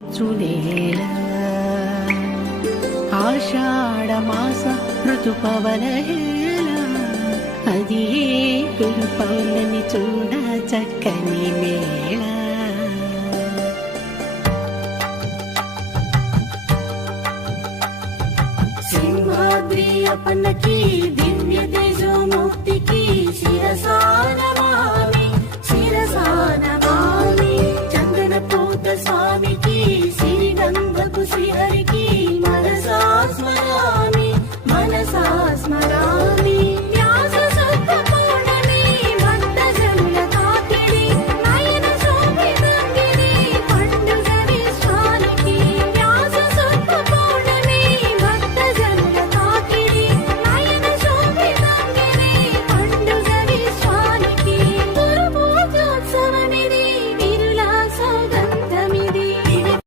చునేల ఆషాఢమాస ఋతుపవనహేళ అది పౌర్ణమి చూడ చక్కని మేళ. సింహాద్రి అప్పన్నకి దివ్య తేజోమూర్తికి శిరసానమామి శిరసాన